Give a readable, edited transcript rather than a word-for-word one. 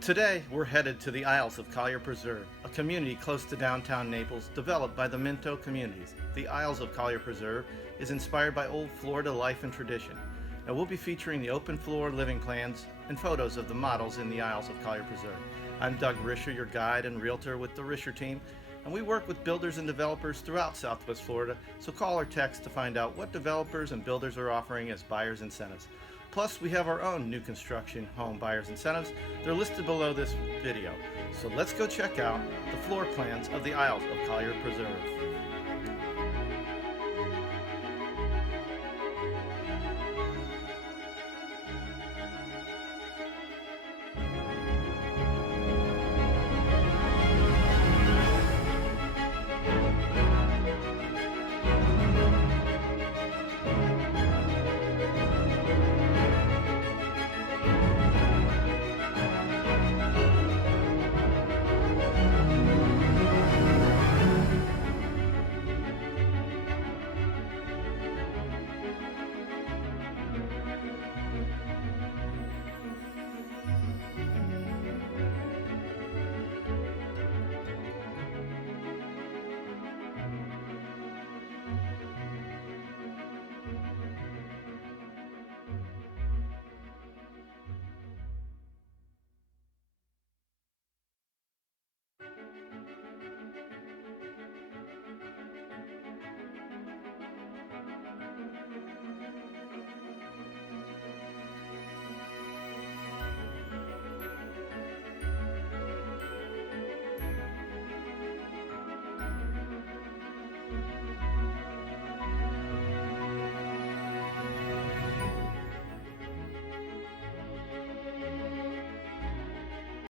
Today, we're headed to the Isles of Collier Preserve, a community close to downtown Naples developed by the Minto communities. The Isles of Collier Preserve is inspired by old Florida life and tradition, and we'll be featuring the open floor living plans and photos of the models in the Isles of Collier Preserve. I'm Doug Risher, your guide and realtor with the Risher team, and we work with builders and developers throughout Southwest Florida, so call or text to find out what developers and builders are offering as buyer's incentives. Plus, we have our own new construction home buyer's incentives. They're listed below this video. So let's go check out the floor plans of the Isles of Collier Preserve.